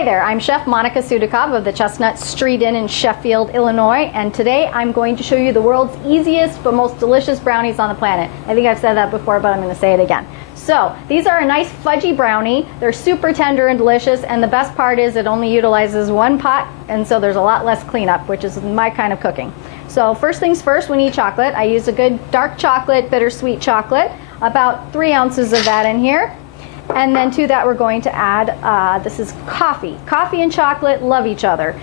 Hi there, I'm Chef Monika Sudakov of the Chestnut Street Inn in Sheffield, Illinois, and today I'm going to show you the world's easiest but most delicious brownies on the planet. I think I've said that before, but I'm going to say it again. So, these are a nice fudgy brownie. They're super tender and delicious, and the best part is it only utilizes one pot, and so there's a lot less cleanup, which is my kind of cooking. So first things first, we need chocolate. I use a good dark chocolate, bittersweet chocolate, about 3 ounces of that in here. And then to that we're going to add, this is coffee. Coffee and chocolate love each other.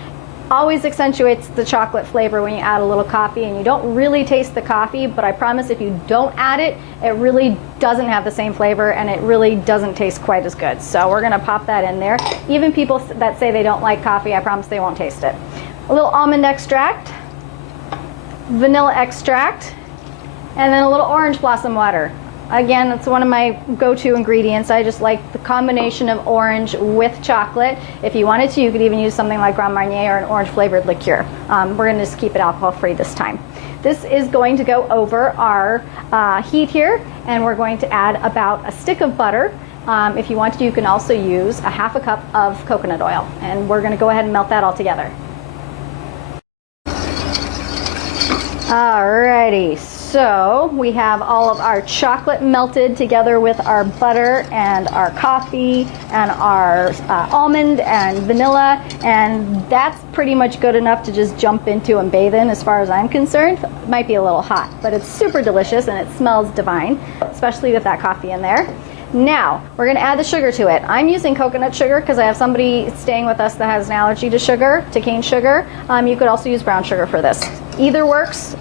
Always accentuates the chocolate flavor when you add a little coffee, and you don't really taste the coffee, but I promise if you don't add it, it really doesn't have the same flavor and it really doesn't taste quite as good. So we're gonna pop that in there. Even people that say they don't like coffee, I promise they won't taste it. A little almond extract, vanilla extract, and then a little orange blossom water. Again, that's one of my go-to ingredients. I just like the combination of orange with chocolate. If you wanted to, you could even use something like Grand Marnier or an orange flavored liqueur. We're going to just keep it alcohol-free this time. This is going to go over our heat here, and we're going to add about a stick of butter. If you want to, you can also use a half a cup of coconut oil, and we're going to go ahead and melt that all together. Alrighty, so we have all of our chocolate melted together with our butter and our coffee and our almond and vanilla, and that's pretty much good enough to just jump into and bathe in as far as I'm concerned. It might be a little hot, but it's super delicious and it smells divine, especially with that coffee in there. Now, we're going to add the sugar to it. I'm using coconut sugar because I have somebody staying with us that has an allergy to sugar, to cane sugar. You could also use brown sugar for this. Either works,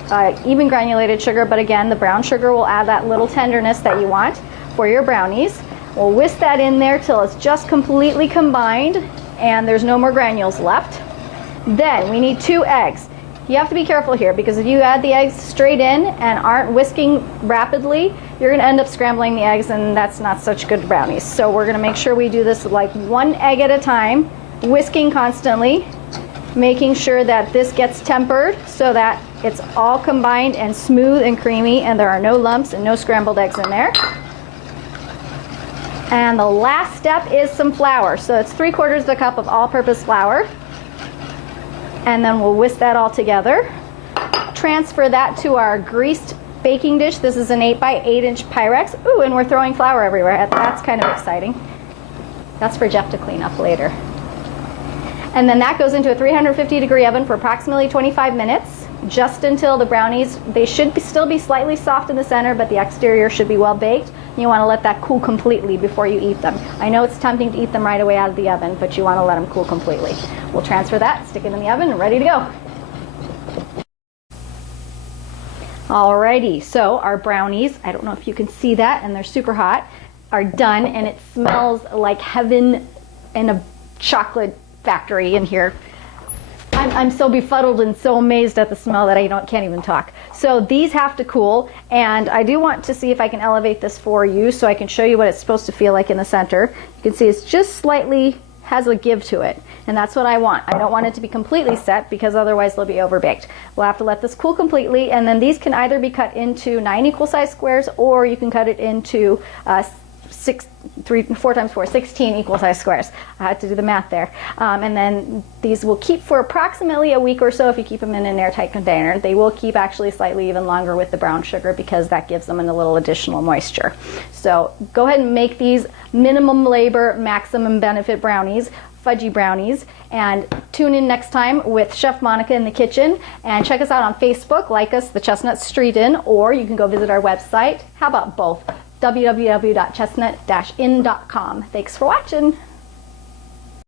even granulated sugar, but again, the brown sugar will add that little tenderness that you want for your brownies. We'll whisk that in there till it's just completely combined and there's no more granules left. Then we need 2 eggs. You have to be careful here because if you add the eggs straight in and aren't whisking rapidly, you're going to end up scrambling the eggs, and that's not such good brownies. So we're going to make sure we do this like 1 egg at a time, whisking constantly, making sure that this gets tempered so that it's all combined and smooth and creamy and there are no lumps and no scrambled eggs in there. And the last step is some flour. So it's 3/4 of a cup of all-purpose flour. And then we'll whisk that all together. Transfer that to our greased baking dish. This is an 8 by 8 inch Pyrex. Ooh, and we're throwing flour everywhere. That's kind of exciting. That's for Jeff to clean up later. And then that goes into a 350-degree oven for approximately 25 minutes, just until the brownies, they should still be slightly soft in the center, but the exterior should be well baked. You want to let that cool completely before you eat them. I know it's tempting to eat them right away out of the oven, but you want to let them cool completely. We'll transfer that, stick it in the oven, and ready to go. Alrighty, so our brownies, I don't know if you can see that, and they're super hot, are done, and it smells like heaven in a chocolate factory in here. I'm so befuddled and so amazed at the smell that I can't even talk. So these have to cool, and I do want to see if I can elevate this for you so I can show you what it's supposed to feel like in the center. You can see it's just slightly has a give to it, and that's what I want. I don't want it to be completely set because otherwise they'll be overbaked. We'll have to let this cool completely, and then these can either be cut into 9 equal size squares, or you can cut it into 4 times 4, 16 equal size squares. I had to do the math there. And then these will keep for approximately a week or so if you keep them in an airtight container. They will keep actually slightly even longer with the brown sugar because that gives them a little additional moisture. So go ahead and make these minimum labor, maximum benefit brownies, fudgy brownies, and tune in next time with Chef Monika in the kitchen, and check us out on Facebook, like us, the Chestnut Street Inn, or you can go visit our website. How about both? www.chestnut-inn.com. Thanks for watching.